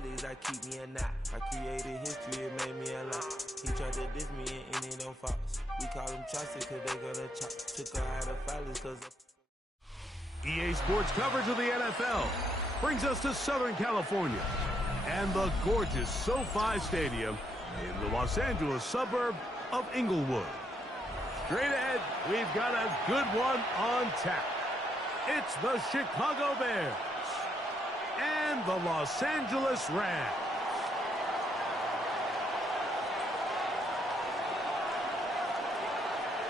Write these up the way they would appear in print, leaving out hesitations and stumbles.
millies that keep me a knot. I created history, it made me a lot. He tried to diss me and it don't false. We call them Chaucer cause they gonna chop. Took her out of filers cause EA Sports coverage of the NFL brings us to Southern California and the gorgeous SoFi Stadium in the Los Angeles suburb of Inglewood. Straight ahead, we've got a good one on tap. It's the Chicago Bears and the Los Angeles Rams.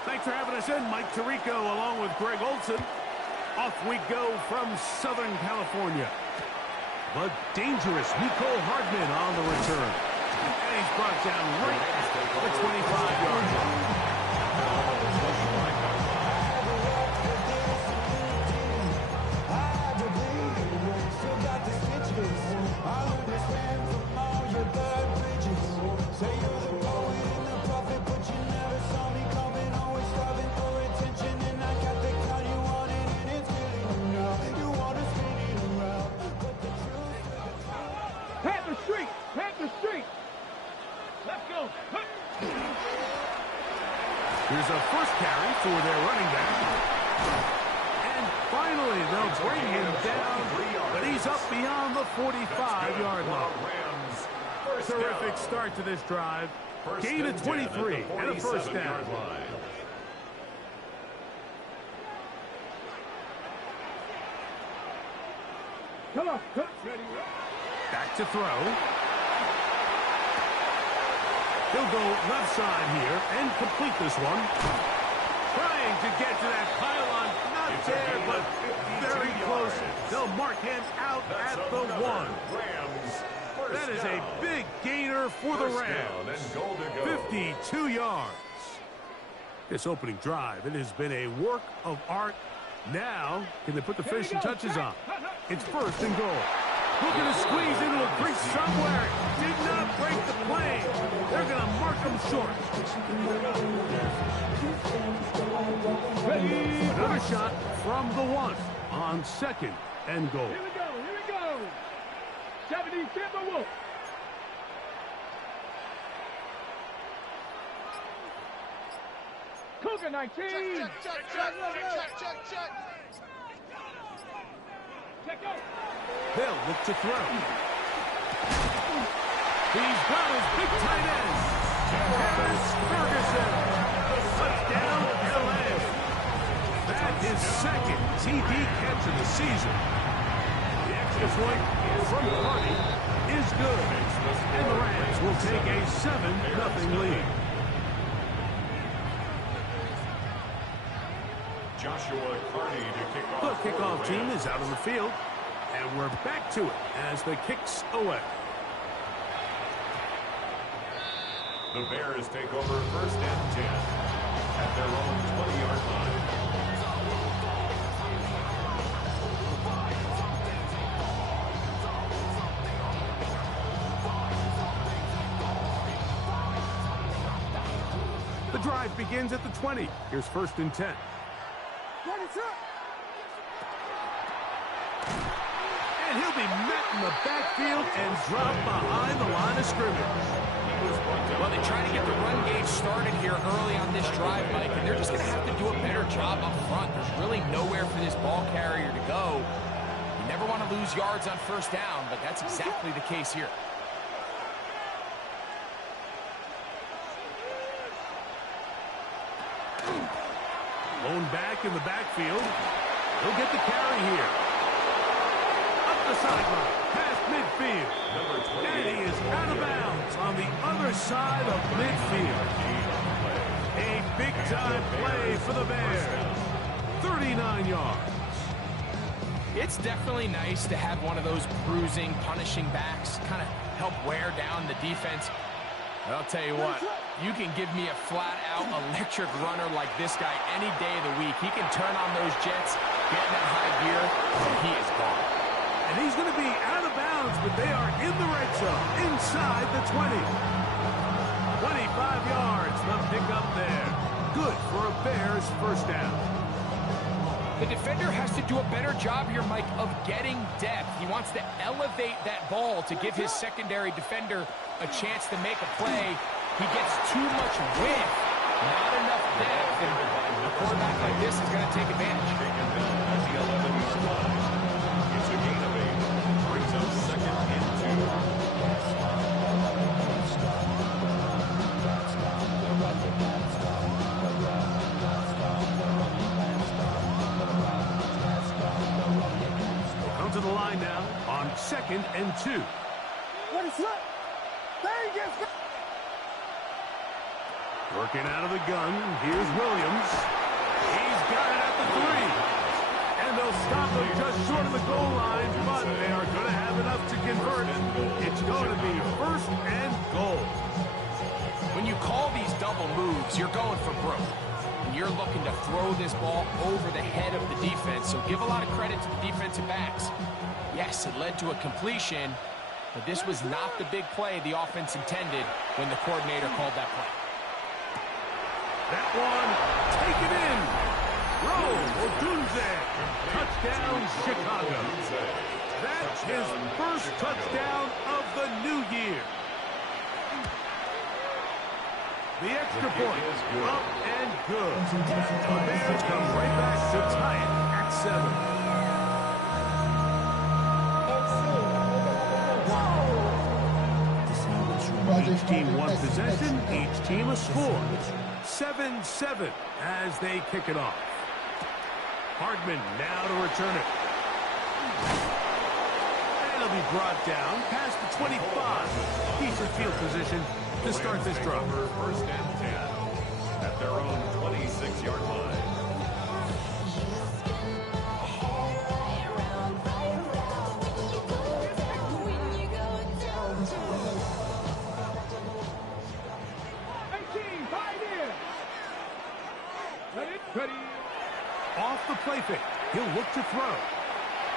Thanks for having us in. Mike Tirico along with Greg Olson. Off we go from Southern California. The dangerous Mecole Hardman on the return. And he's brought down right at the 25-yard line. Here's a first carry for their running back. And finally, they'll bring him down, but he's up beyond the 45-yard line. Terrific start to this drive. Gain of 23 and a first down. Come on, back to throw. He'll go left side here and complete this one. Trying to get to that pylon. Not there, but very close. They'll mark him out at the 1. That is a big gainer for the Rams. 52 yards. This opening drive, it has been a work of art. Now, can they put the finishing touches on? It's first and goal. Looking to squeeze into a crease somewhere. Did not break the plane. They're going to mark him short. Another shot from the 1 on second and goal. Here we go. 70 Timberwolves. Cougar 19. Check out. They'll look to throw. He's got his big tight end. Harris Ferguson. Touchdown, LA. That is second TD catch of the season. The extra point from Carney is good. And the Rams will take a 7-0 lead. Joshua Carney to kick off. The kickoff team is out on the field. And we're back to it as the kicks away. The Bears take over first and 10 at their own 20-yard line. The drive begins at the 20. Here's first and 10. And he'll be met in the backfield and dropped behind the line of scrimmage. Well, they try to get the run game started here early on this drive, Mike, and they're just going to have to do a better job up front. There's really nowhere for this ball carrier to go. You never want to lose yards on first down, but that's exactly the case here. Lone back in the backfield. He'll get the carry here. Up the sideline, past midfield. And he is out of bounds on the other side of midfield. A big-time play for the Bears. 39 yards. It's definitely nice to have one of those bruising, punishing backs kind of help wear down the defense. But I'll tell you what, you can give me a flat-out electric runner like this guy any day of the week. He can turn on those jets, get in that high gear, and he is gone. And he's going to be out of bounds, but they are in the red zone, inside the 20. 25 yards, the pickup there. Good for a Bears first down. The defender has to do a better job here, Mike, of getting depth. He wants to elevate that ball to give his secondary defender a chance to make a play. He gets too much width, not enough depth, and a quarterback like this is going to take advantage. Taken down at the 11-yard line. It's a gain of 8. Brings up 2nd and 2. To the line now on 2nd and 2. What is up? There he gets. Working out of the gun. Here's Williams. He's got it at the 3. And they'll stop him just short of the goal line, but they are going to have enough to convert. It's going to be 1st and goal. When you call these double moves, you're going for broke. You're looking to throw this ball over the head of the defense, so give a lot of credit to the defensive backs. Yes, it led to a completion, but this was not the big play the offense intended when the coordinator called that play. That one, take it in. Roll, Odunze. Touchdown, Chicago. That's his first touchdown of the new year. The extra point, up and good. The Bears come right back to tie it at 7. Each team one possession, each team a score. 7-7 as they kick it off. Hardman now to return it. And it'll be brought down past the 25. Decent field position to start this drive. 1st and 10 at their own 26-yard line. Off the play fake. He'll look to throw.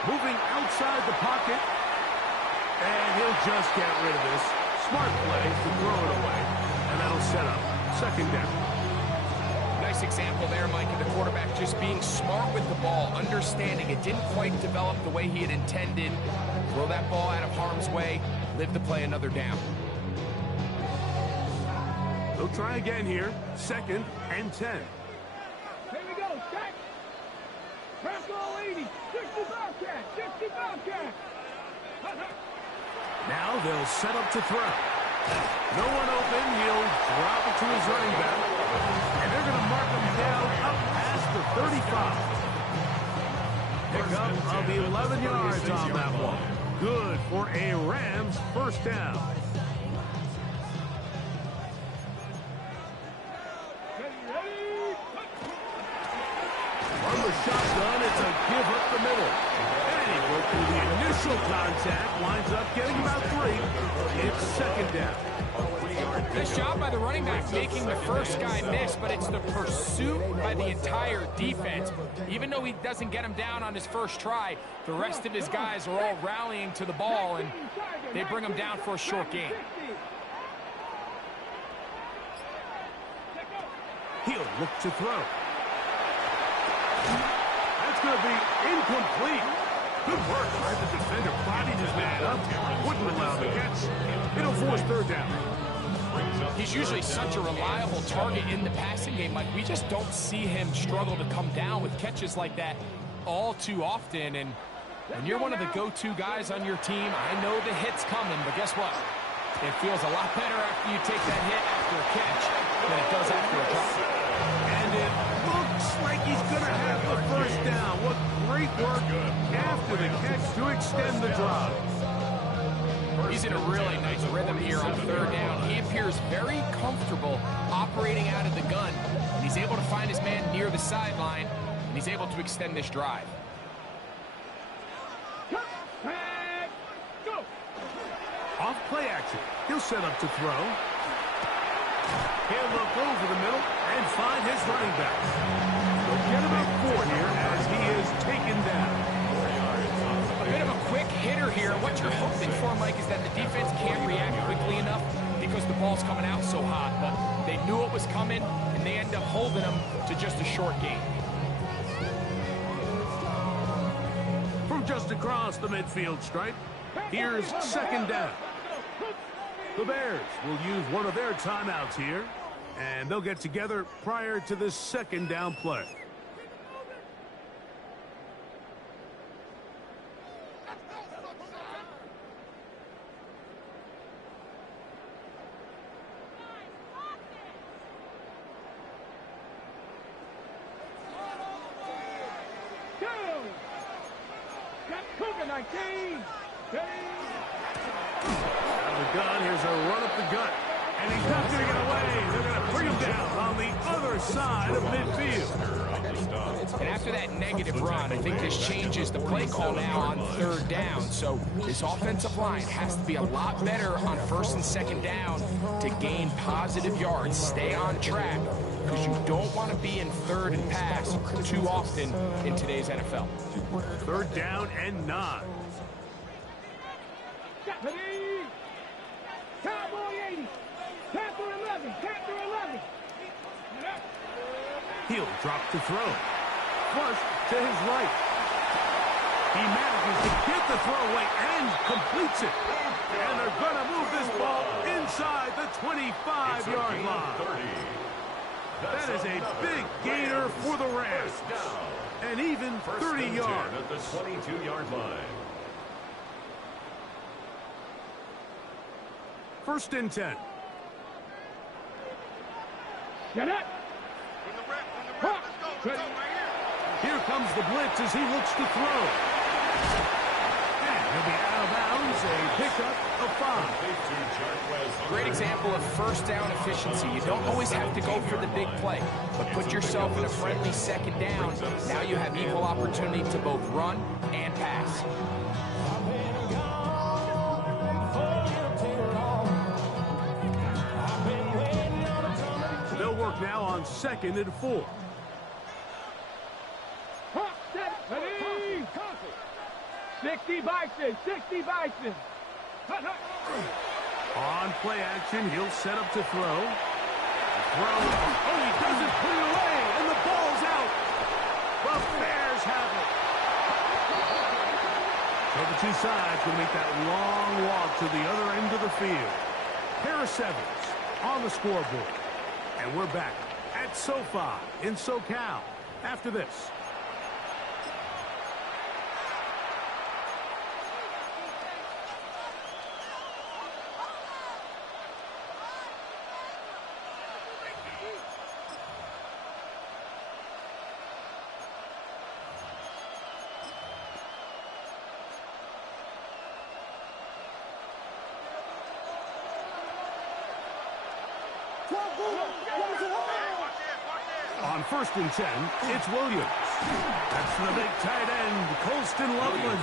Moving outside the pocket. And he'll just get rid of this. Smart play to throw it away. And that'll set up 2nd down. Nice example there, Mike, of the quarterback just being smart with the ball, understanding it didn't quite develop the way he had intended. Throw that ball out of harm's way, live to play another down. They'll try again here. 2nd and 10. Here we go, Jack. Press all 80. 60 Bobcat. 60 Bobcat. Now they'll set up to throw. No one open. He'll drop it to his running back. And they're going to mark him down up past the 35. Pickup of 11 yards on that one. Good for a Rams 1st down. From the shotgun, it's a give up the middle. And he broke through the initial contact, winds up getting about 3. It's 2nd down. Nice job by the running back making the first guy miss, but it's the pursuit by the entire defense. Even though he doesn't get him down on his first try, the rest of his guys are all rallying to the ball, and they bring him down for a short gain. He'll look to throw. That's going to be incomplete. Good work by the defender. Bodied his man up. Wouldn't allow the catch. It'll force 3rd down. He's usually such a reliable target in the passing game. Like, we just don't see him struggle to come down with catches like that all too often. And when you're one of the go-to guys on your team, I know the hit's coming, but guess what? It feels a lot better after you take that hit after a catch than it does after a drop. And it looks like he's going to have the 1st down. What great work after the catch to extend the drive. He's in a really nice rhythm here on 3rd down. He appears very comfortable operating out of the gun. And he's able to find his man near the sideline, and he's able to extend this drive. Off play action. He'll set up to throw. He'll look over the middle and find his running back. They'll get about 4 here as he is taken down. A bit of a quick hitter here. What you're hoping for, Mike, is that the defense can't react quickly enough because the ball's coming out so hot. But they knew it was coming, and they end up holding him to just a short gain. just across the midfield stripe. Here's second down. The Bears will use one of their timeouts here, and they'll get together prior to this second down play. Gun, here's a run up the gut, and he's not going to get away. They're going to bring him down on the other side of midfield. And after that negative run, I think this changes the play call now on third down. So this offensive line has to be a lot better on first and second down to gain positive yards. Stay on track, because you don't want to be in third and pass too often in today's NFL. Third down and 9. Cowboy 80. Panther 11. Panther 11. He'll drop to throw. Flush to his right. He manages to get the throw away and completes it. And they're going to move this ball inside the 25-yard line. That is a big gainer for the Rams. And even 30 yards. At the 22-yard line. First and 10. Get up. Here comes the blitz as he looks to throw. And he'll be out of bounds, a pickup of 5. Great example of first down efficiency. You don't always have to go for the big play, but put yourself in a friendly second down. Now you have equal opportunity to both run and pass. They'll work now on second and 4. 60 Bison, 60 Bison. On play action, he'll set up to throw. Throw. Oh, he doesn't put it away, and the ball's out. The Bears have it. So the two sides will make that long walk to the other end of the field. Harris Evans on the scoreboard. And we're back at SoFi in SoCal after this. On first and 10, it's Williams. That's the big tight end, Colston Loveland.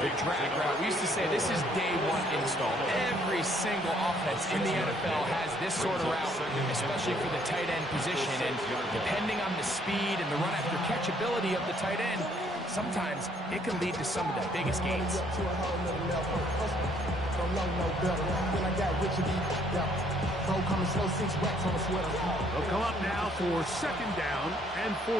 The drag route. We used to say this is day one install. Every single offense in the NFL has this sort of route, especially for the tight end position. And depending on the speed and the run after catch ability of the tight end, sometimes it can lead to some of the biggest gains. They'll come up now for second down and 4.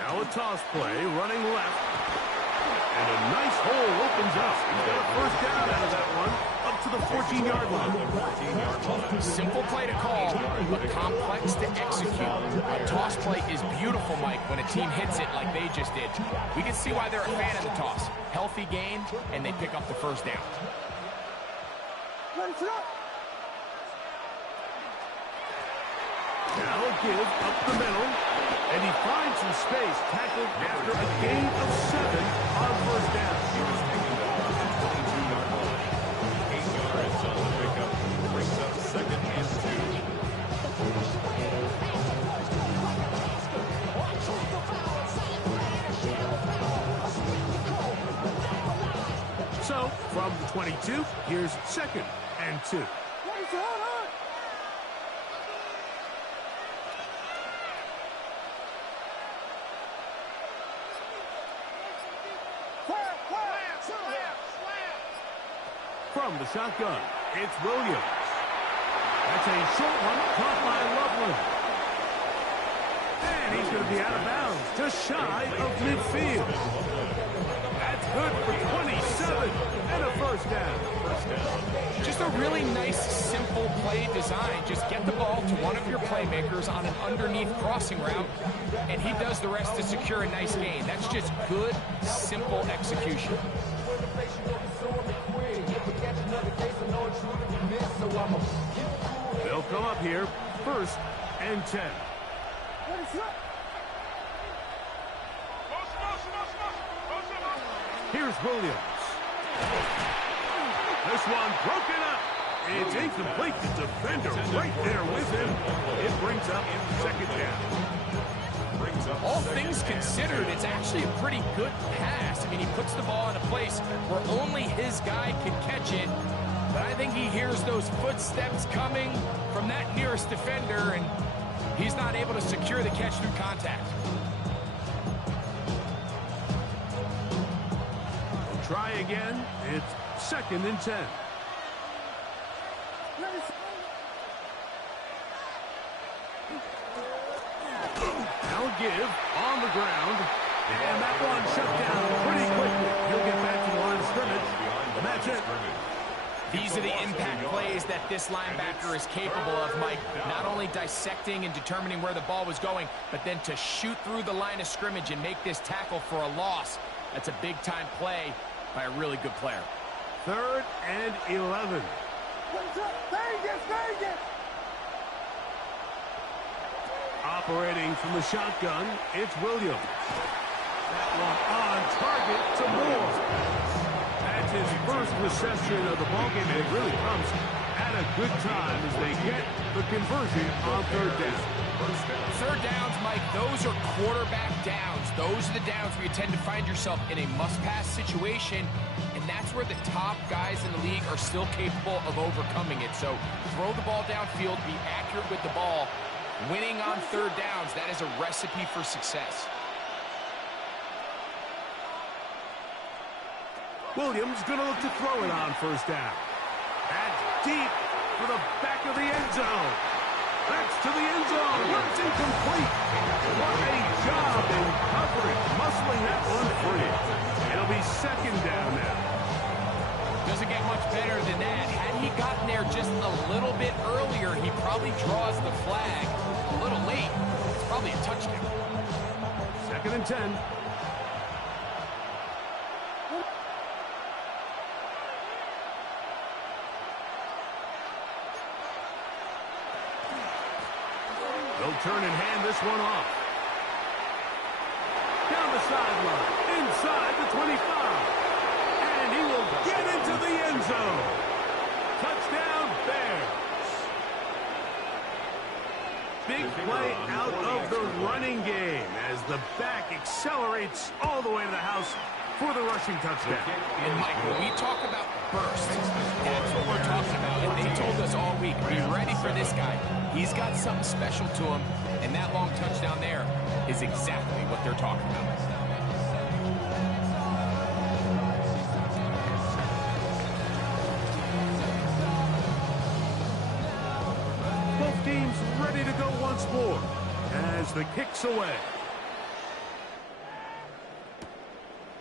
Now a toss play, running left. And a nice hole opens up. He's got a first down out of that one, up to the 14-yard line. Simple play to call, but complex to execute. A toss play is beautiful, Mike, when a team hits it like they just did. We can see why they're a fan of the toss. Healthy gain, and they pick up the first down. Now a give up the middle. And he finds some space, tackled after a gain of 7 on first down. He was taken down at the 22-yard line. 8 yards on the pickup. Brings up second and 2. So, from the 22, here's second and 2. From the shotgun, it's Williams. That's a short one caught by Loveland. And he's going to be out of bounds, just shy of midfield. That's good for 27 and a first down. Just a really nice, simple play design. Just get the ball to one of your playmakers on an underneath crossing route, and he does the rest to secure a nice gain. That's just good, simple execution. They'll come up here, 1st and 10. Here's Williams. This one broken up. It's incomplete. The defender right there with him. It brings up 2nd down. All things considered, it's actually a pretty good pass. I mean, he puts the ball in a place where only his guy can catch it. But I think he hears those footsteps coming from that nearest defender, and he's not able to secure the catch through contact. We'll try again. It's 2nd and 10. Now give on the ground. And that one shut down pretty quickly. He'll get back to the line of scrimmage. And that's it. These are the impact plays that this linebacker is capable of, Mike. Not only dissecting and determining where the ball was going, but then to shoot through the line of scrimmage and make this tackle for a loss. That's a big-time play by a really good player. 3rd and 11. Operating from the shotgun, it's Williams. That one on target to Moore. That's his first reception of the ballgame, and it really comes at a good time as they get the conversion on 3rd down. 3rd downs, Mike, those are quarterback downs. Those are the downs where you tend to find yourself in a must-pass situation, and that's where the top guys in the league are still capable of overcoming it. So throw the ball downfield, be accurate with the ball. Winning on 3rd downs, that is a recipe for success. Williams going to look to throw it on 1st down. That's deep for the back of the end zone. That's to the end zone. It's incomplete. What a job in coverage, muscling that one free. It'll be 2nd down now. Doesn't get much better than that. Had he gotten there just a little bit earlier, he probably draws the flag. A little late. It's probably a touchdown. 2nd and 10. They'll turn and hand this one off. Down the sideline, inside the 25. And he will get into the end zone. Touchdown, Bears. Big play out of the running game as the back accelerates all the way to the house for the rushing touchdown. And, Mike, when we talk about burst, that's what we're talking about. And they told us all week, be ready for this guy. He's got something special to him, and that long touchdown there is exactly what they're talking about. Both teams ready to go once more as the kick's away.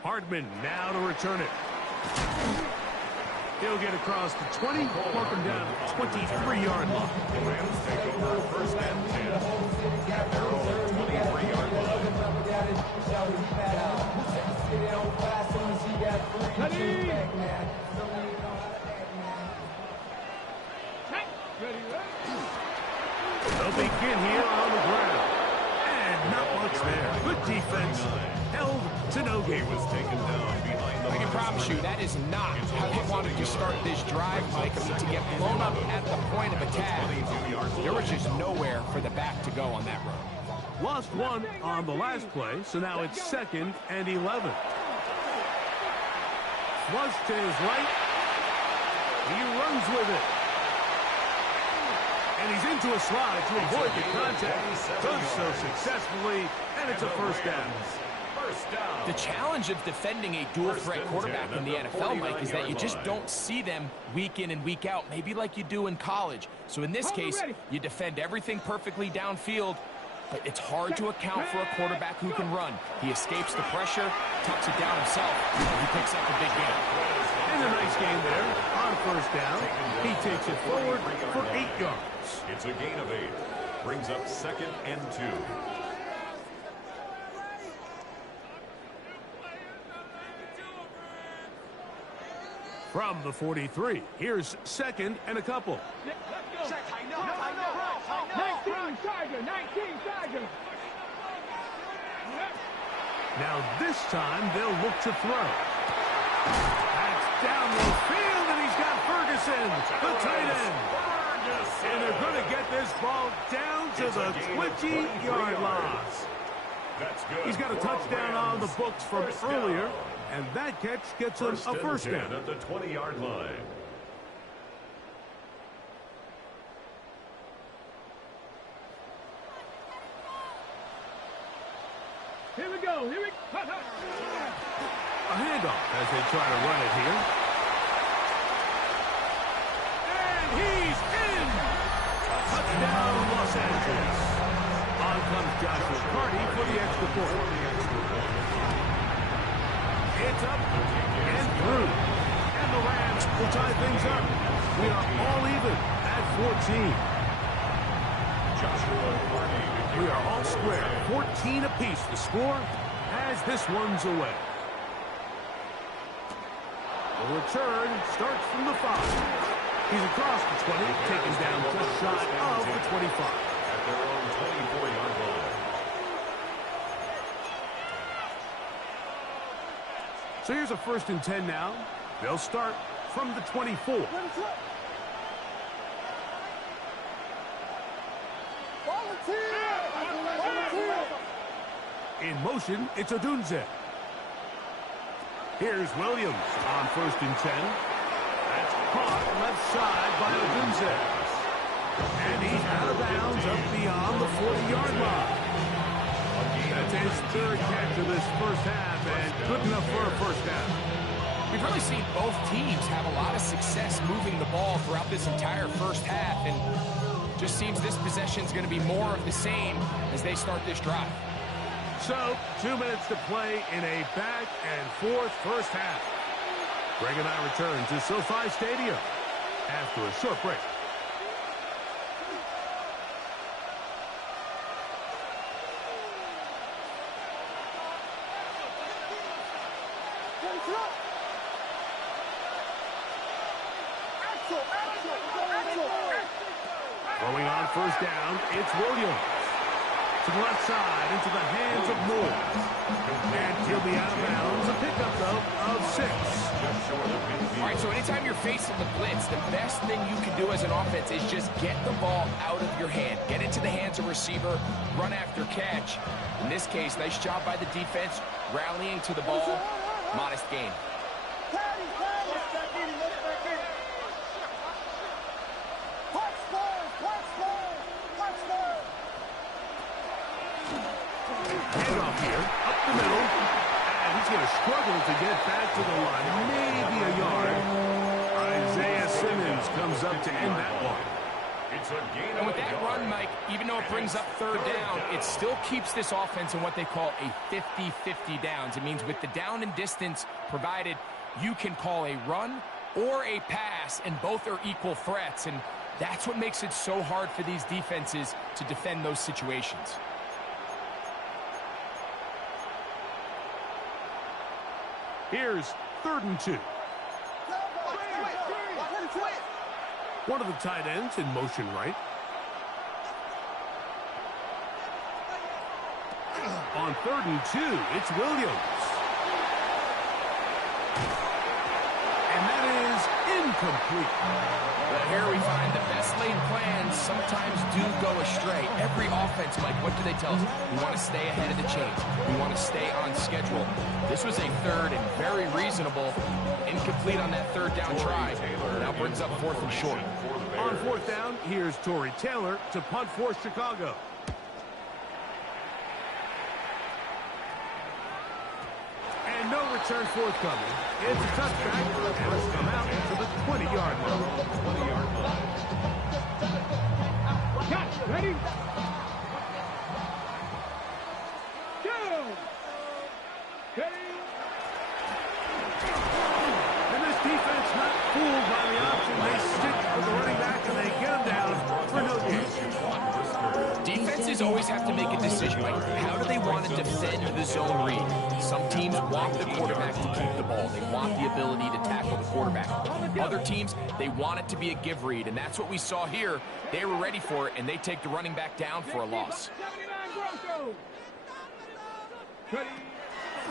Hardman now to return it. He'll get across the 20, mark him down at the 23-yard line. The Rams take over 1st and 10 at their own 23-yard line. They'll begin here on the ground. And not much there. Good defense. Held to no gain. Was taken down behind the I can promise you that is not how they wanted to start this drive, Mike. I mean, to get blown up at the point of attack, there was just nowhere for the back to go on that run. Lost one on the last play, so now it's 2nd and 11. Flush to his right. He runs with it. And he's into a slide to avoid the contact. Does so successfully, and it's a 1st down. The challenge of defending a dual-threat quarterback in the NFL, Mike, is that you just don't see them week in and week out, maybe like you do in college. So in this case, you defend everything perfectly downfield, but it's hard to account for a quarterback who can run. He escapes the pressure, tucks it down himself, and he picks up a big gain. And a nice game there on first down. He takes it forward for 8 yards. It's a gain of 8. Brings up 2nd and 2. From the 43, here's 2nd and a couple. 19 Tiger, 19 Tiger. Now this time they'll look to throw. That's down the field, and he's got Ferguson, the tight end. And they're going to get this ball down to the 20-yard line. He's got a touchdown on the books from earlier, and that catch gets him a first down. At the 20-yard line. Here we go. Here we go. A handoff as they try to run it here. And he's in! Touchdown, Los Angeles. On comes Joshua Carty for the extra point. It's up and through. And the Rams will tie things up. We are all even at 14. We are all square. 14 apiece the score as this one's away. The return starts from the 5. He's across the 20, taken down just shy of the 25. At their own 24-yard line. So here's a 1st and 10 now. They'll start from the 24. In motion, it's Odunze. Here's Williams on 1st and 10. That's caught left side by Odunze. And he's out of bounds up beyond the 40-yard line. That's his 3rd catch of this first half, and good enough for a first down. We've really seen both teams have a lot of success moving the ball throughout this entire first half, and just seems this possession's going to be more of the same as they start this drive. So, 2 minutes to play in a back-and-forth first half. Greg and I return to SoFi Stadium after a short break. Throwing on first down, it's Williams. To the left side, into the hands of Moore. And he'll be out of bounds. A pickup, though, of 6. All right, so anytime you're facing the blitz, the best thing you can do as an offense is just get the ball out of your hand. Get into the hands of receiver, run after catch. In this case, nice job by the defense, rallying to the ball. Modest gain. Handoff here, up the middle, and he's going to struggle to get back to the line, maybe a yard. Isaiah Simmons comes up to end that one. And with that run, Mike, even though it brings up 3rd down, it still keeps this offense in what they call a 50-50 downs. It means with the down and distance provided, you can call a run or a pass, and both are equal threats, and that's what makes it so hard for these defenses to defend those situations. Here's 3rd and 2. One of the tight ends in motion right. On 3rd and 2, it's Williams. And that is incomplete. Well, here we find the best laid plans sometimes do go astray. Every offense, Mike, what do they tell us? We want to stay ahead of the chains. We want to stay on schedule. This was a 3rd and very reasonable. Incomplete on that 3rd down try. Now brings up 4th and short. On 4th down, here's Torrey Taylor to punt for Chicago. And no return forthcoming. It's a touchback, and it's come out to the 20-yard line. Catch, ready? And this defense not fooled by the option. They stick with the running back and they get him down for no gain. Defenses always have to make a decision. Like, how do they want to defend the zone read? Some teams want the quarterback to keep the ball. They want the ability to tackle the quarterback. Other teams, they want it to be a give read, and that's what we saw here. They were ready for it, and they take the running back down for a loss.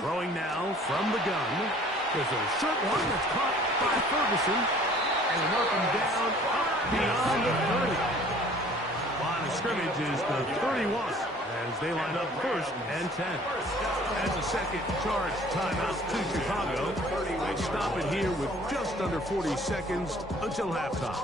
Throwing now from the gun. There's a short one that's caught by Ferguson. And working down up beyond the 30. Line of scrimmage is the 31 as they line up first and 10. As a second charge timeout to Chicago. They stop it here with just under 40 seconds until halftime.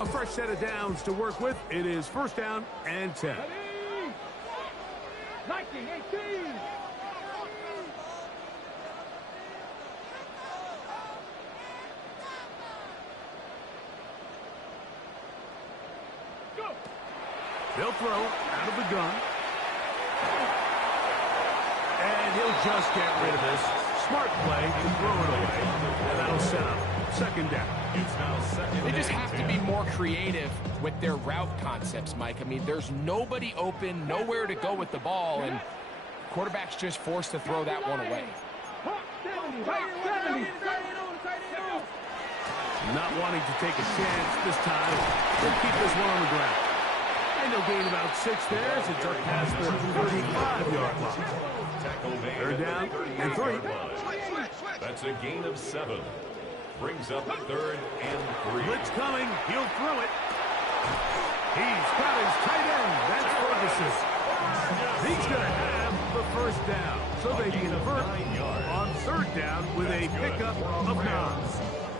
A fresh set of downs to work with. It is first down and 10. 19-18. They'll throw out of the gun. And he'll just get rid of this. Smart play to throw it away. And that'll set up second down. It's now second. They just have to be more creative with their route concepts, Mike. I mean, there's nobody open, nowhere to go with the ball, and quarterback's just forced to throw that one away. Not wanting to take a chance this time. They'll keep this one on the ground. And they'll gain about 6 there as it's up past the 35-yard line. Third down and 3. That's a gain of 7. Brings up third and 3. Blitz coming. He'll throw it. He's got his tight end. That's Ferguson. He's going to have the first down. So they convert on third down with a pickup of 9.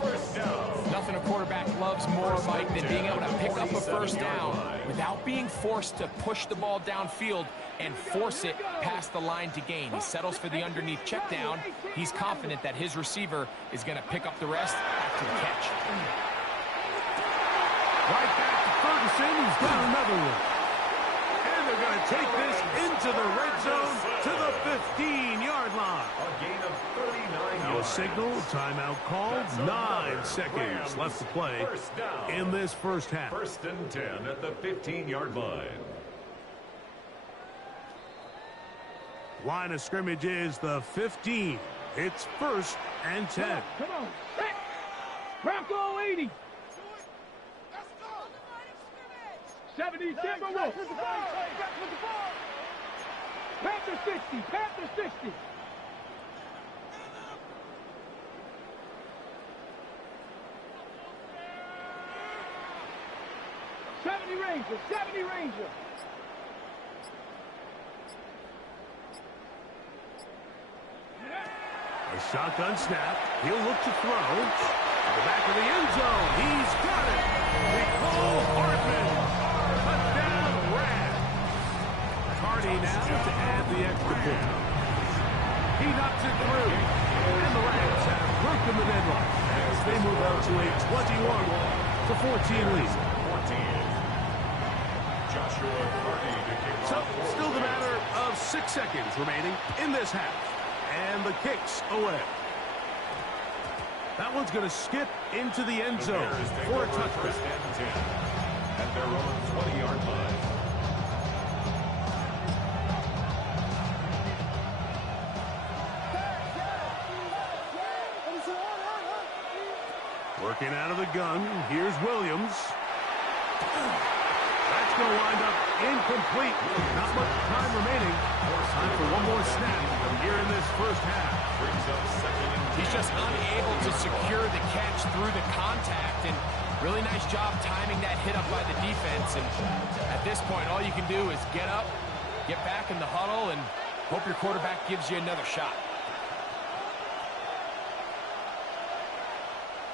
First down. Nothing a quarterback loves more, Mike, than being able to pick up a first down without being forced to push the ball downfield and force it past the line to gain. He settles for the underneath check down. He's confident that his receiver is going to pick up the rest after the catch. Right back to Ferguson. He's got another one. And they're going to take this into the red zone to the 15-yard line. A gain of 39 No yards. signal, timeout called, 9 seconds left to play in this first half. First and 10 at the 15-yard line. Line of scrimmage is the 15. It's first and 10. Come on. Bronco 80. 70, Timber Wolf. Panther 60, Panther 60. Ranger, 70 Ranger. A shotgun snap. He'll look to throw. To the back of the end zone. He's got it. Nicole Hartman. Touchdown, Rams. Carney now to add the extra point. He knocks it through. And the Rams have broken the deadlock as they move out to a 21-14 lead. 14. Joshua Carney to kick So, off. still the matter of 6 seconds remaining in this half. And the kick's away. That one's going to skip into the end The zone Bears take for a over touchdown. first and 10 at their own 20-yard line. Working out of the gun. Here's Williams. That's going to wind up incomplete. Not much time remaining. Time for one more snap here in this first half. Brings up second and 10. He's just unable to secure the catch through the contact, and really nice job timing that hit up by the defense. And at this point, all you can do is get up, get back in the huddle, and hope your quarterback gives you another shot.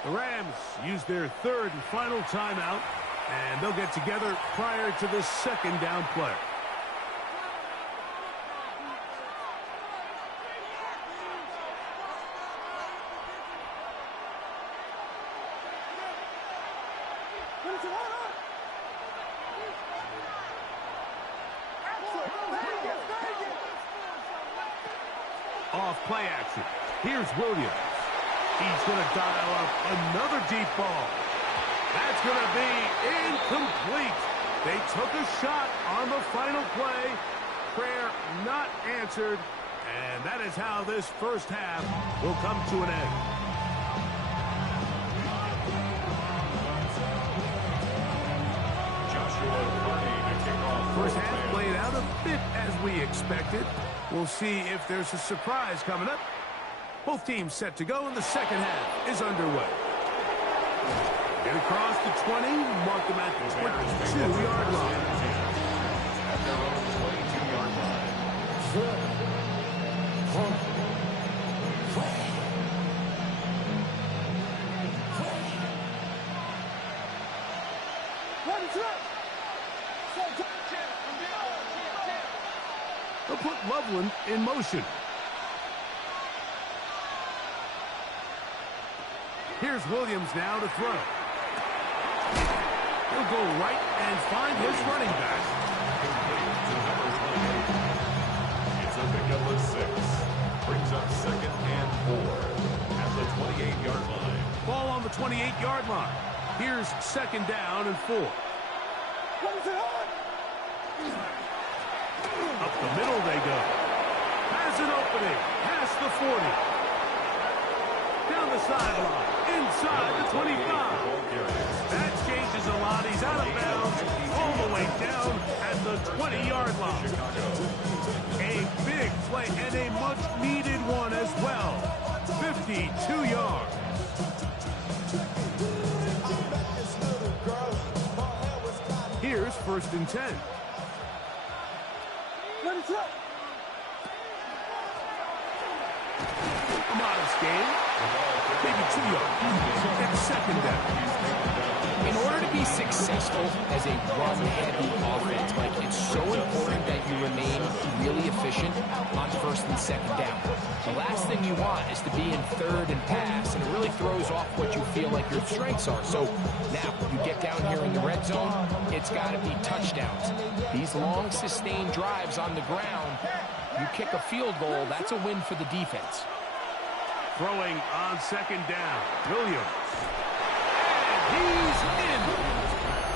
The Rams use their third and final timeout, and they'll get together prior to the second down play. Off play action. Here's Williams. He's going to dial up another deep ball. That's going to be incomplete. They took a shot on the final play. Prayer not answered. And that is how this first half will come to an end. First half played out a bit as we expected. We'll see if there's a surprise coming up. Both teams set to go, and the second half is underway. Get across the 20, mark them at the 22-yard line. At their own 22-yard line. They'll put Loveland in motion. Here's Williams now to throw. He'll go right and find his running back. It's a pickup of 6. Brings up 2nd and 4 at the 28-yard line. Ball on the 28-yard line. Here's 2nd down and 4. Up the middle they go. Has an opening. Past the 40. Down the sideline. Inside the 25. That changes a lot. He's out of bounds. All the way down at the 20-yard line. A big play and a much-needed one as well. 52 yards. Here's 1st and 10. A modest gain. Maybe 2 yards. It's 2nd down. In order to be successful as a run-heavy offense, Mike, it's so important that you remain really efficient on 1st and 2nd down. The last thing you want is to be in 3rd and pass, and it really throws off what you feel like your strengths are. So now you get down here in the red zone, it's got to be touchdowns. These long, sustained drives on the ground, you kick a field goal, that's a win for the defense. Throwing on 2nd down. Williams. He's in.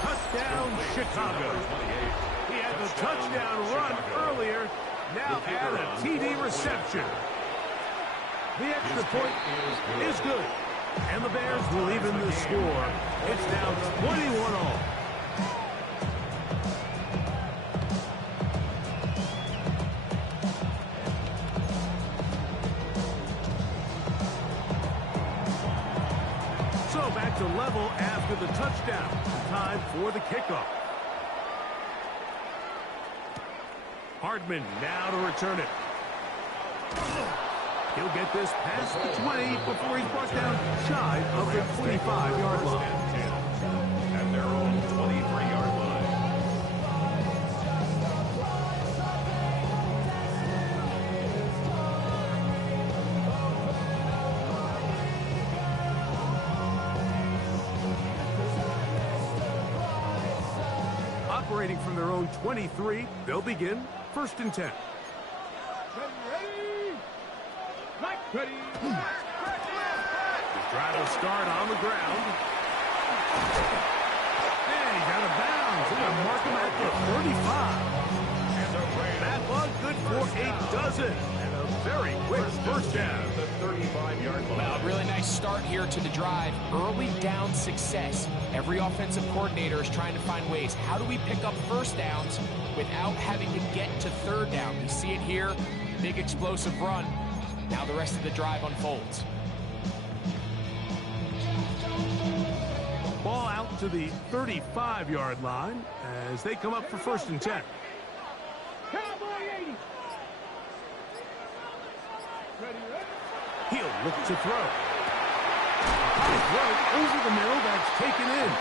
Touchdown, Chicago. He had the touchdown run earlier. Now add a TD reception. The extra point is good. And the Bears will even the score. It's now 21-all. So back to level after the touchdown. Time for the kickoff. Hardman now to return it. He'll get this past the 20 before he's brought down shy of the 25-yard line. At their own 23-yard line. Operating from their own 23, they'll begin 1st and 10. Ready. His drive will start on the ground. And he's out of bounds. They're going to mark him at the 35. That one good for a dozen. And a very quick first down. The 35-yard line. Well, a really nice start here to the drive. Early down success. Every offensive coordinator is trying to find ways. How do we pick up 1st downs without having to get to 3rd down? You see it here. Big explosive run. Now the rest of the drive unfolds. Ball out to the 35-yard line as they come up for 1st and 10. Cowboy 80. He'll look to throw. High throw over the middle, that's taken in.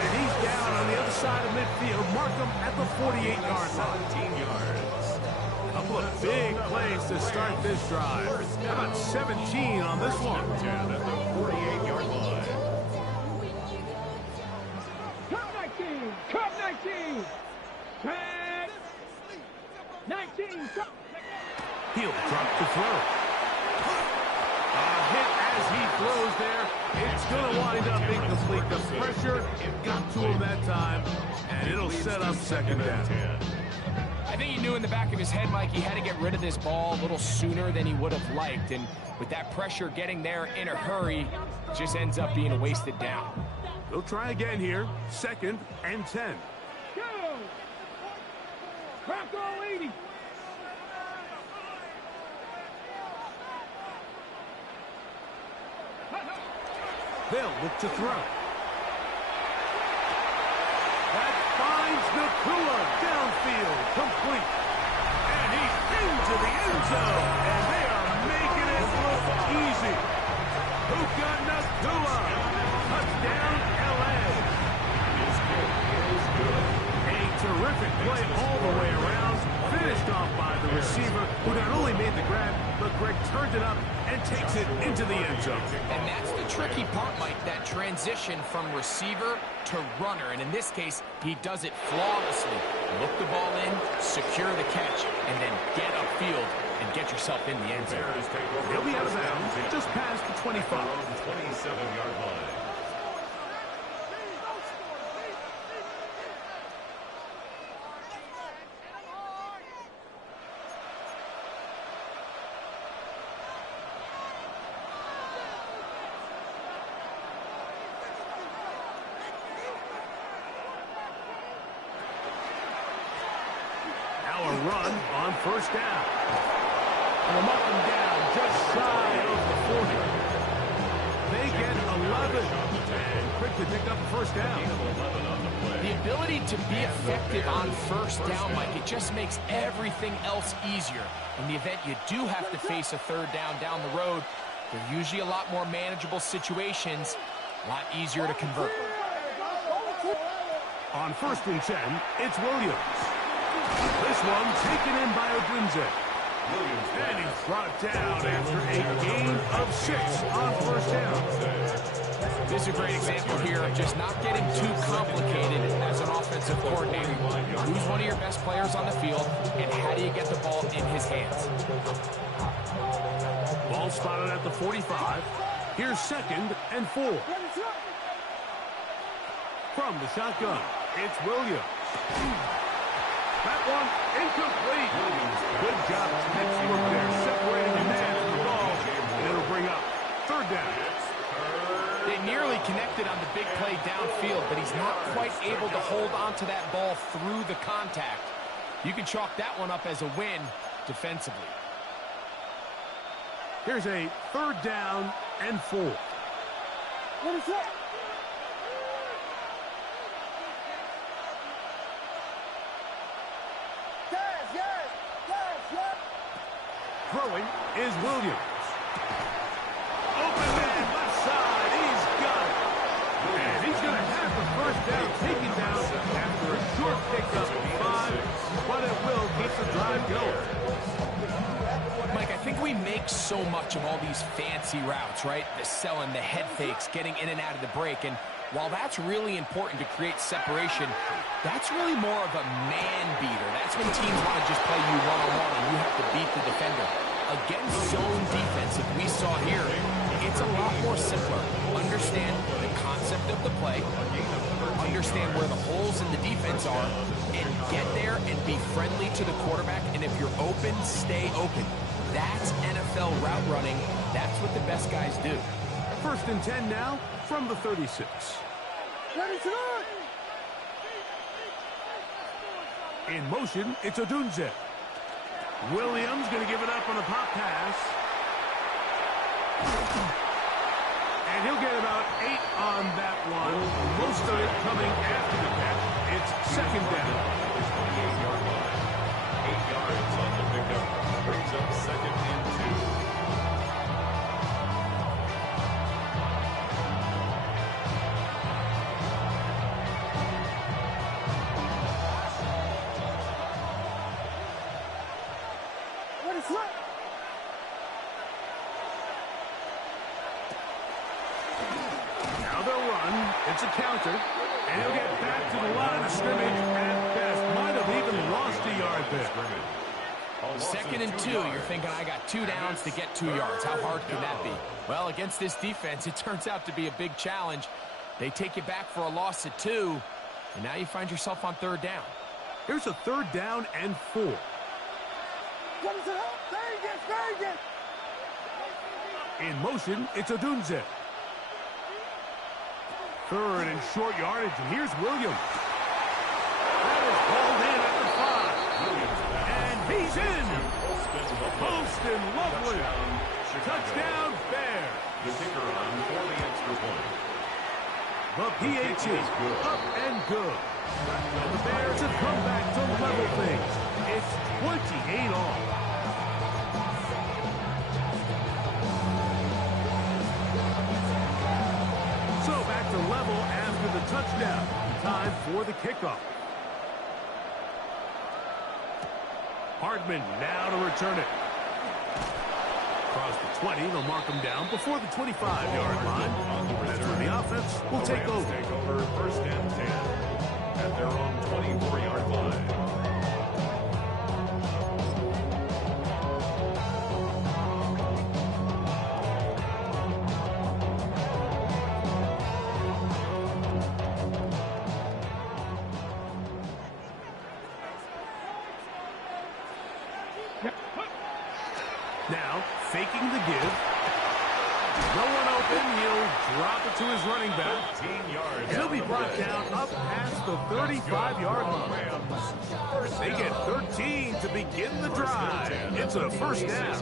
And he's down on the other side of midfield. Mark him at the 48-yard line. 17 yards. A couple of big plays to start this drive. How about 17 on this one? 10 at the 48-yard line. He'll drop the throw. A hit as he throws there. It's going to wind up incomplete. The pressure got to him that time, and it'll set up second down. I think he knew in the back of his head, Mike, he had to get rid of this ball a little sooner than he would have liked. And with that pressure getting there in a hurry, it just ends up being a wasted down. They'll try again here. 2nd and 10. Go! Crack all 80. They'll look to throw. That finds Nacua downfield, complete. And he's into the end zone. And they are making it look easy. Puka Nacua. Touchdown, LA. His kick is good. A terrific play all the way around. Finished off by the receiver, who not only made the grab, but Greg turned it up and takes it into the end zone. And that's the tricky part, Mike, that transition from receiver to runner. And in this case, he does it flawlessly. Look the ball in, secure the catch, and then get upfield and get yourself in the end zone. He'll be out of bounds just past the 25. 27-yard line. Now a run on first down. From up and down, just shy of the 40. They get 11. And quick to pick up a first down. The ability to be effective on first down, Mike, it just makes everything else easier. In the event you do have to face a third down the road, they're usually a lot more manageable situations, a lot easier to convert. On 1st and 10, it's Williams. This one taken in by Odunze. And he's brought down after a gain of 6 on first down. This is a great example here of just not getting too complicated as an offensive coordinator. Who's one of your best players on the field, and how do you get the ball in his hands? Ball spotted at the 45. Here's 2nd and 4. From the shotgun, it's Williams. That one incomplete. Good job, textbook there, separating the man from the ball, and it'll bring up 3rd down. They nearly connected on the big play downfield, but he's not quite able to hold on to that ball through the contact. You can chalk that one up as a win defensively. Here's a 3rd down and 4. What is that? Throwing is Williams. Open man, left side, he's got it. And he's going to have the first down taken down after a short pickup of 5, but it will keep the drive going. Mike, I think we make so much of all these fancy routes, right? The selling, the head fakes, getting in and out of the break. And while that's really important to create separation, that's really more of a man beater. That's when teams want to just play you one-on-one and you have to beat the defender. Against zone defense, if we saw here, it's a lot more simpler. Understand the concept of the play, understand where the holes in the defense are, and get there and be friendly to the quarterback. And if you're open, stay open. That's NFL route running. That's what the best guys do. 1st and 10 now from the 36. In motion, it's Odunze. Williams going to give it up on a pop pass. And he'll get about 8 on that one. Most of it coming after the catch. It's 2nd down. 28-yard line. 8 yards on the pickup. Brings up 2nd and 2. Now they'll run. It's a counter. And he'll get back to the line of scrimmage at best. Might have even lost a yard there. Second and 2, you're thinking, I got 2 downs to get 2 yards. How hard can that be? Well, against this defense, it turns out to be a big challenge. They take you back for a loss at 2, and now you find yourself on 3rd down. Here's a 3rd down and 4. In motion, it's Odunze. 3rd and short yardage, and here's Williams. That is hauled in at the 5. And he's in. Poston Lovely. Touchdown, Bear. The kicker on for the extra point. The PAT up and good. And the Bears have come back to level things. It's 28 all. So back to level after the touchdown. Time for the kickoff. Hardman now to return it. Across the 20, they'll mark him down before the 25-yard line. That's where the offense will take over. Take over 1st and 10 at their own 24-yard line. Now, faking the give. No one open. He'll drop it to his running back. 15 yards. And he'll be brought down up past the 35-yard line. They get 13 to begin the drive. It's a 1st down.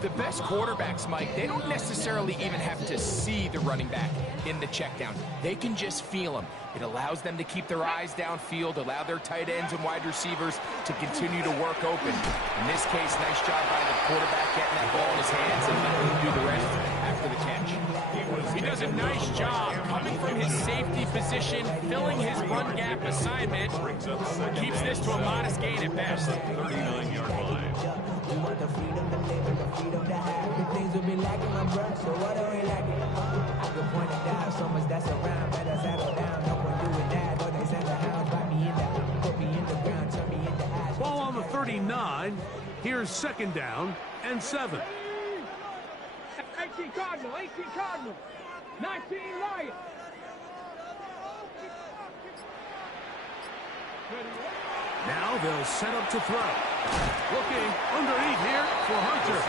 The best quarterbacks, Mike, they don't necessarily even have to see the running back in the check down. They can just feel him. It allows them to keep their eyes downfield, allow their tight ends and wide receivers to continue to work open. In this case, nice job by the quarterback getting that ball in his hands and letting him do the rest after the catch. He does a nice job coming from his safety position, filling his run gap assignment. Keeps this to a modest gain at best. 39-yard line. We want the freedom to live and the freedom to have. The things will be lacking, my bro, so what are we lacking? I can point it down, so much that's around. Better settle down, no one doing that. Or they send the hounds, bite me in the put me in the ground, turn me into ash. Ball on the 39. Here's 2nd down and 7. 18 Cardinal, 18 Cardinal, 19 Lion. Now they'll set up to throw. Looking underneath here for Hunter.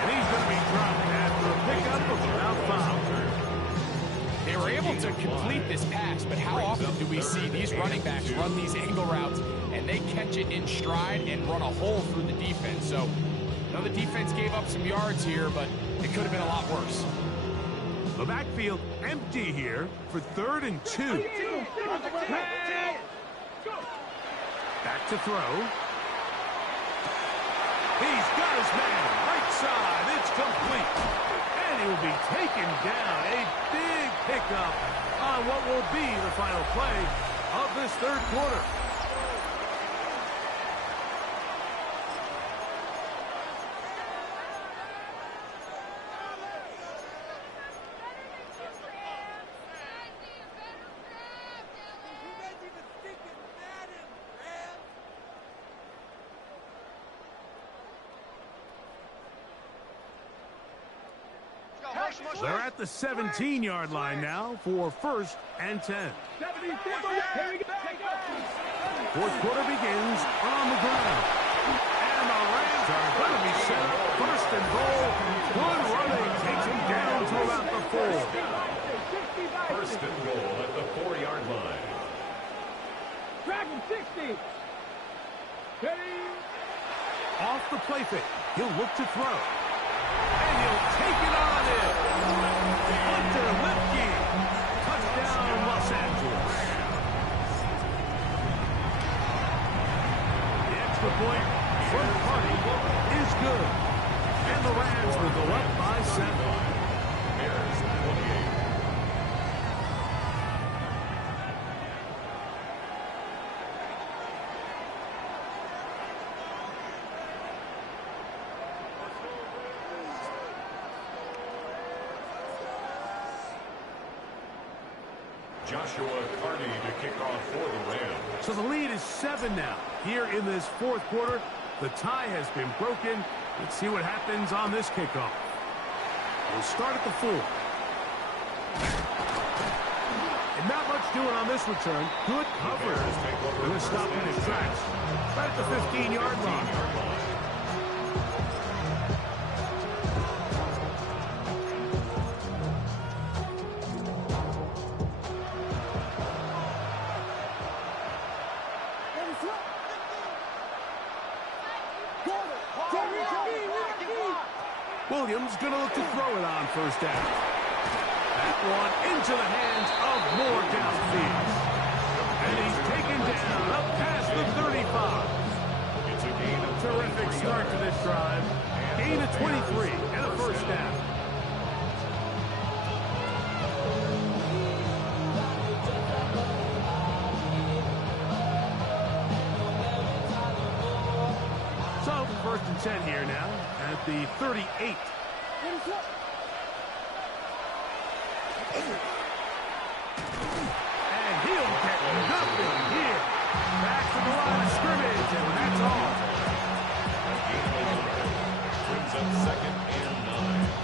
And he's going to be dropped after a pickup of about 5. They were able to complete this pass, but how often do we see these running backs run these angle routes and they catch it in stride and run a hole through the defense? So, I know the defense gave up some yards here, but it could have been a lot worse. The backfield empty here for 3rd and 2. Back to throw. He's got his man. Right side. It's complete. And he will be taken down. A big pickup on what will be the final play of this 3rd quarter. They're at the 17-yard line now for 1st and 10. 17, here we go. 4th quarter begins on the ground. And the Rams are going to be set up 1st and goal. Good running takes him down to about the 4. 1st and goal at the 4-yard line. Dragon 60. Ready? Off the play fake. He'll look to throw. And he'll take it on in. Hunter Lipke. Touchdown, Los Angeles. The extra point from Party is good. And the Rams will go up by 7. Bears 28. Joshua Carney to kick off for the Rams. So the lead is 7 now here in this 4th quarter. The tie has been broken. Let's see what happens on this kickoff. We'll start at the 4. And not much doing on this return. Good coverage. Going to stop in his tracks. Right at the 15-yard line. Williams going to look to throw it on first down. That one into the hands of Moore downfield. And he's taken down up past the 35. It's a gain of Terrific start to this drive. Gain of 23 and a first down. So, first and 10 here now at the 38. And he'll get nothing here. Back to the line of scrimmage, and that's all. Brings up second and 9.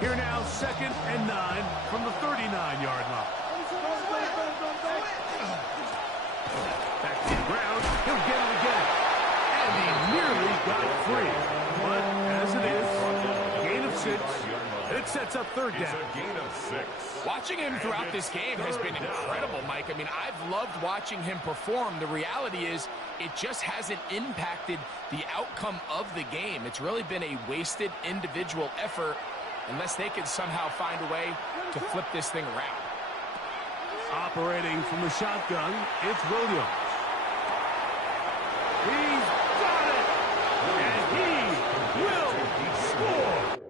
Here now, second and 9 from the 39-yard line. Back to the ground. He'll get it again. And he nearly got free. But as it is, gain of 6. And it sets up third It's down. a gain of 6. Watching him throughout this game has been incredible, Mike. I mean, I've loved watching him perform. The reality is it just hasn't impacted the outcome of the game. It's really been a wasted individual effort unless they can somehow find a way to flip this thing around. Operating from the shotgun, it's Williams. He's got it! And he will score!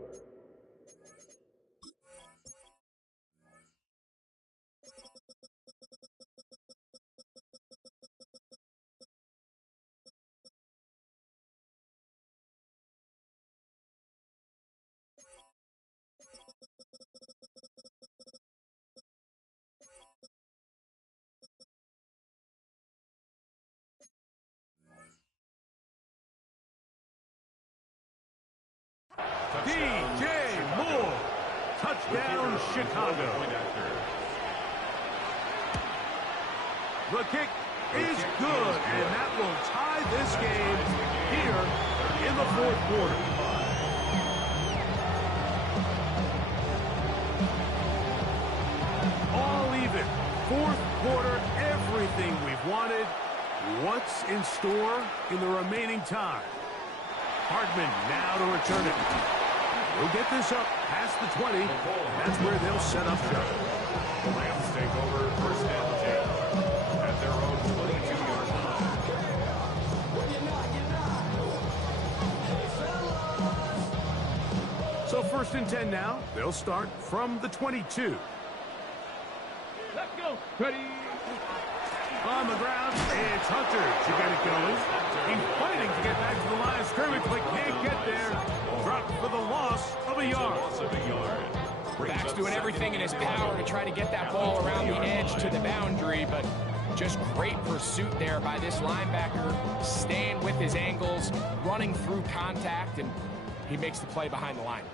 DJ Moore, touchdown Chicago. The kick is good, and that will tie this game here in the fourth quarter. All even. Fourth quarter, everything we've wanted. What's in store in the remaining time? Hardman now to return it. We'll get this up past the 20. That's where they'll set up shop. The Rams take over first and 10 at their own 22-yard line. So first and 10 now. They'll start from the 22. Let's go. Ready. On the ground, it's Hunter to get it going. He's fighting to get back to the line of scrimmage, but can't get there. Dropped for the loss of a yard. Back's doing everything in his power to try to get that ball around the edge to the boundary, but just great pursuit there by this linebacker, staying with his angles, running through contact, and he makes the play behind the line.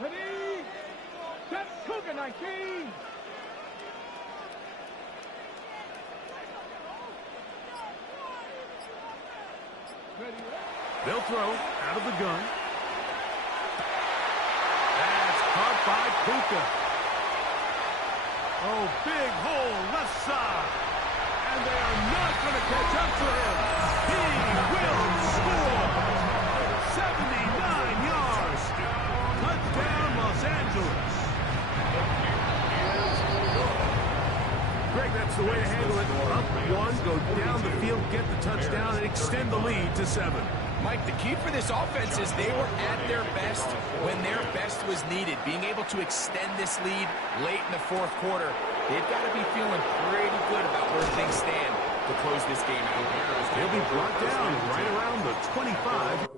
Ready. Set. Cougar 19. They'll throw out of the gun. That's caught by Puka. Oh, big hole left side. And they are not going to catch up to him. He will score. 79 yards. Touchdown, Los Angeles. Greg, that's the way to handle it. Up one, go down the field, get the touchdown, and extend the lead to 7. Mike, the key for this offense is they were at their best when their best was needed. Being able to extend this lead late in the fourth quarter, they've got to be feeling pretty good about where things stand to close this game out. He'll be brought down right around the 25. Line.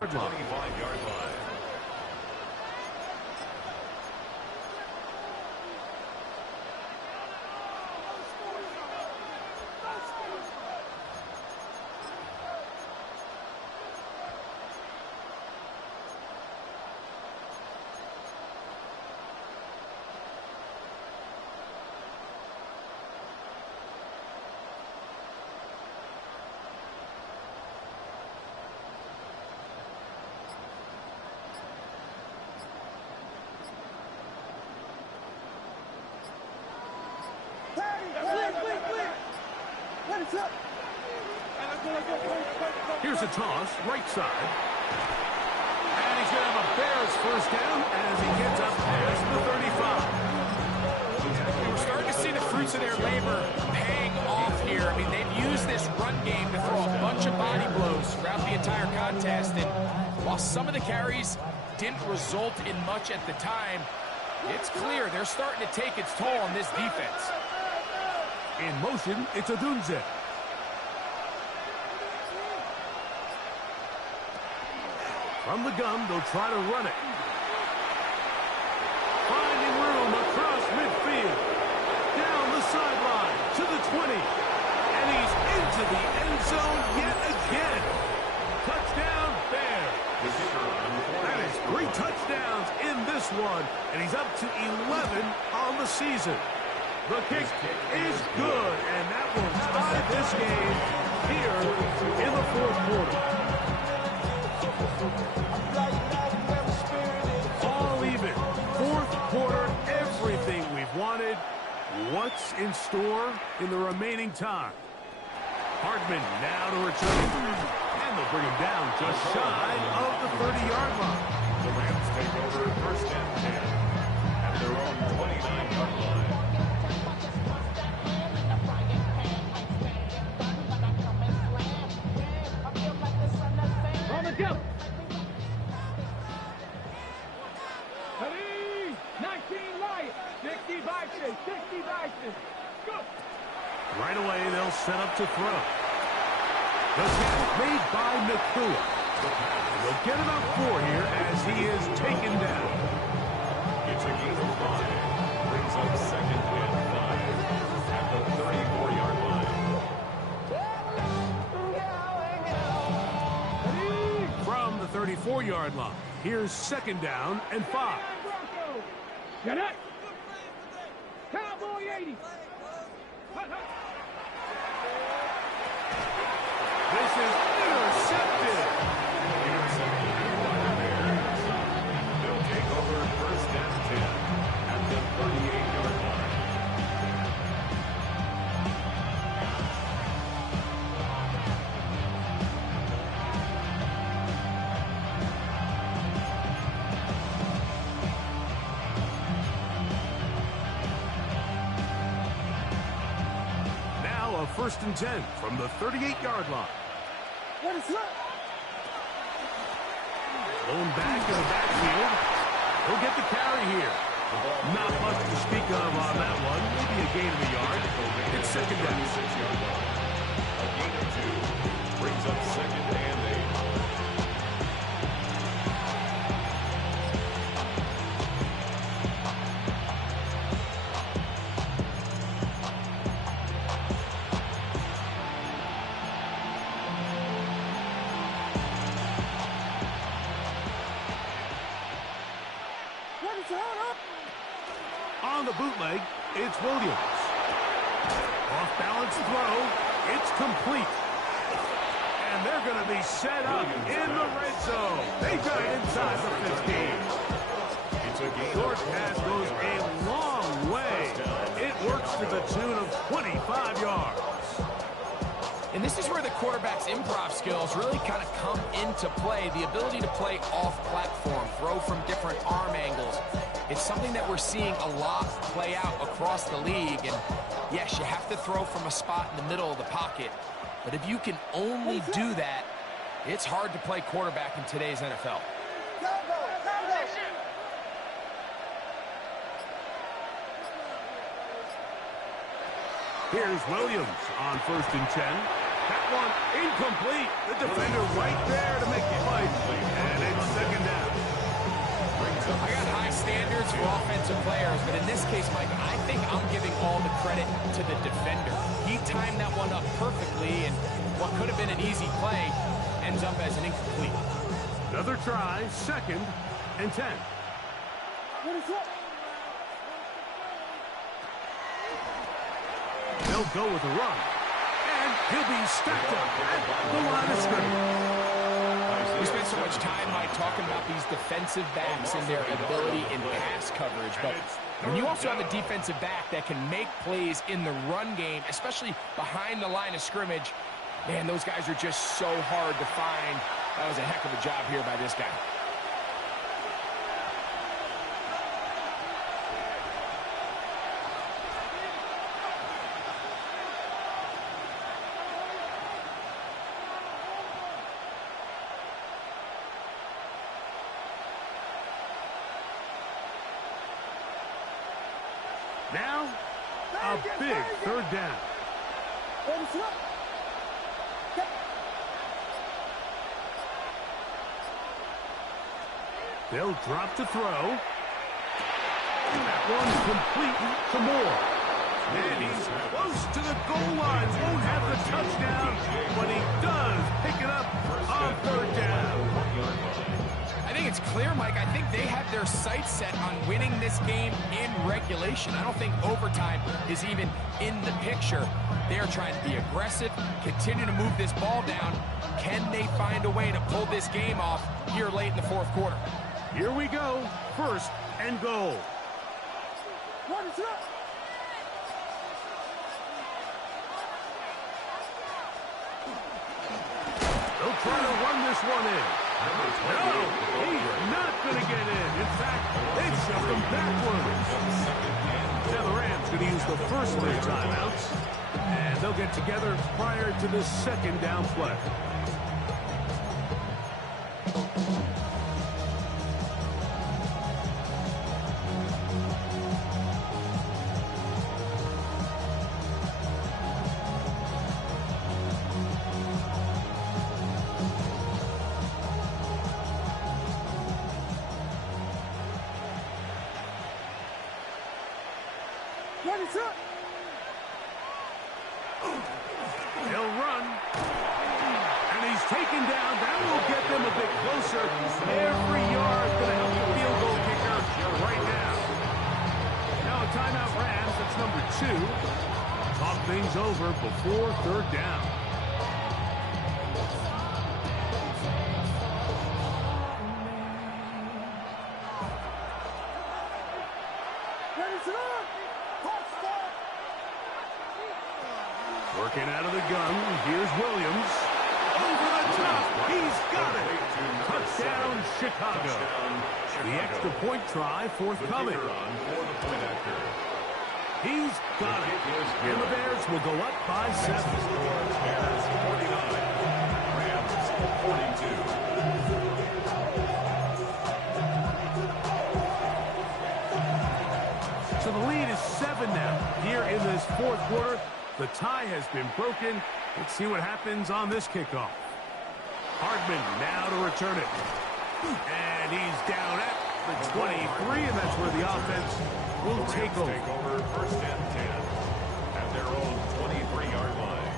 25-yard line. Here's a toss, right side. And he's going to have a Bears first down as he gets up past the 35. We're starting to see the fruits of their labor paying off here. I mean, they've used this run game to throw a bunch of body blows throughout the entire contest. And while some of the carries didn't result in much at the time, it's clear they're starting to take its toll on this defense. In motion, it's Odunze. From the gun, they'll try to run it. Finding room across midfield. Down the sideline to the 20. And he's into the end zone yet again. Touchdown, Bears. That is 3 touchdowns in this one. And he's up to 11 on the season. The kick is good, and that will tie this game here in the fourth quarter. All even. Fourth quarter, everything we've wanted. What's in store in the remaining time? Hardman now to return. And they'll bring him down just shy of the 30-yard line. The Rams take over first and 10 at their own 29-yard line. On the jump. Ready? 19 Lions. 60 Vikings. 60 Vikings. Go. Right away, they'll set up to throw. The catch made by Nakua. They'll get about 4 here as he is taken down. It's a gain of 5. Brings up second and 5 at the 34-yard line. From the 34-yard line, here's second down and 5. Get it. Cowboy 80. This is intercepted. They'll take over first and 10 at the 38-yard line. Now a first and 10 from the 38-yard line. What is that? Thrown back in the backfield. He'll get the carry here. Not much to speak of on that one. Maybe a gain of a yard. It's second down. 36-yard line. A gain of 2 brings up second and 8. On the bootleg, it's Williams. Off-balance throw. It's complete. And they're going to be set up in the red zone. They got it inside the 15. It's a gain. Short pass goes a long way. It works to the tune of 25 yards. And this is where the quarterback's improv skills really kind of come into play. The ability to play off-platform, throw from different arm angles. It's something that we're seeing a lot play out across the league. And yes, you have to throw from a spot in the middle of the pocket. But if you can only do that, it's hard to play quarterback in today's NFL. Here's Williams on 1st and 10. That one incomplete. The defender right there to make the play. And it's 2nd down. I got high standards for offensive players, but in this case, Mike, I think I'm giving all the credit to the defender. He timed that one up perfectly, and what could have been an easy play ends up as an incomplete. Another try, 2nd and 10. They'll go with a run. And he'll be stacked up at the line of scrimmage. We spent so much time, Mike, talking about these defensive backs and their ability in pass coverage. But when you also have a defensive back that can make plays in the run game, especially behind the line of scrimmage, man, those guys are just so hard to find. That was a heck of a job here by this guy. Now, a big 3rd down. They'll drop to throw. That one's complete to Moore. And he's close to the goal line. Won't have the touchdown, but he does pick it up on 3rd down. I think it's clear, Mike. I think they have their sights set on winning this game in regulation. I don't think overtime is even in the picture. They are trying to be aggressive, continue to move this ball down. Can they find a way to pull this game off here late in the 4th quarter? Here we go. 1st and goal. They'll try to run this one in. No, he's not going to get in. In fact, they've shoved him backwards. Now the Rams going to use the first of their timeouts, and they'll get together prior to the 2nd down play. He'll run. And he's taken down. That will get them a bit closer. Every yard going to help the field goal kicker right now. Now a timeout Rams. That's number 2. Talk things over before 3rd down. Working out of the gun, here's Williams. Over the top, he's got it. Touchdown, Chicago. The extra point try forthcoming. He's got it. And the Bears will go up by 7. Bears 49, Rams 42. So the lead is 7 now. Here in this 4th quarter, the tie has been broken. Let's see what happens on this kickoff. Hardman now to return it. And he's down at the 23, and that's where the offense will take over. 1st and 10 at their own 23-yard line.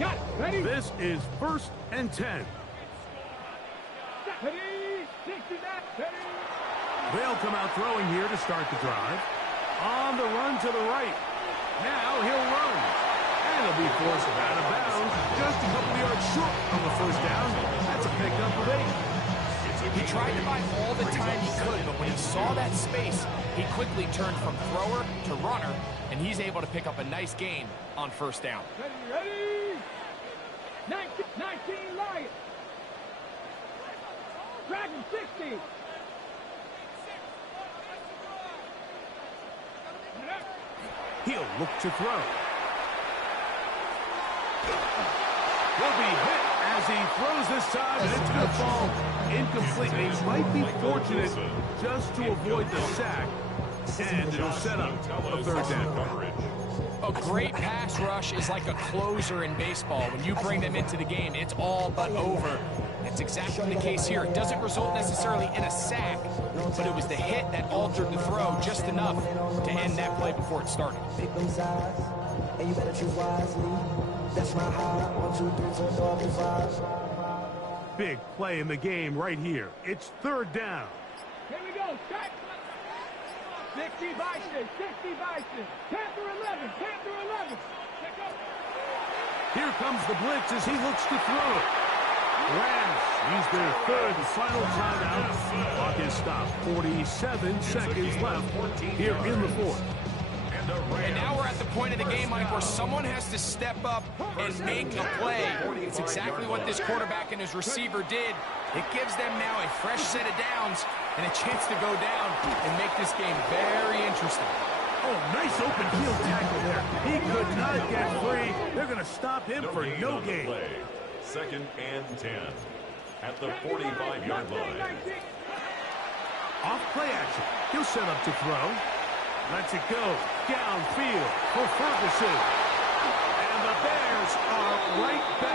Got it. Ready? This is 1st and 10. Ready. 60 back. Ready. They'll come out throwing here to start the drive. On the run to the right. Now he'll run. And he'll be forced out of bounds. Just a couple yards short of the 1st down. That's a pickup of 8. It's a He tried to buy all the time he could, but when he saw that space, he quickly turned from thrower to runner, and he's able to pick up a nice gain on first down. Ready? 19 Lions. Dragon 60. He'll look to throw. Will be hit as he throws this time, and it's going to fall incomplete. He might be fortunate just to avoid the sack, and it'll set up a third down. A great pass rush is like a closer in baseball. When you bring them into the game, it's all but over. That's exactly the case here. It doesn't result necessarily in a sack, but it was the hit that altered the throw just enough to end that play before it started. Pick them sides, and you better choose wisely. That's my high. 1, 2, 3, 4, 5. Big play in the game right here. It's third down. Here we go. Check. 60 Bison. 60 Bison. Panther 11. Panther 11. Check up. Here comes the blitz as he looks to throw it. Rams use their third and final timeout. Clock is stopped. 47 seconds left here in the fourth. And now we're at the point of the game, Mike, where someone has to step up and make a play. It's exactly what this quarterback and his receiver did. It gives them now a fresh set of downs and a chance to go down and make this game very interesting. Oh, nice open field tackle there. He could not get free. They're going to stop him for no gain. Second and 10 at the 45-yard line. Off play action. He'll set up to throw. Lets it go downfield for Ferguson. And the Bears are right back.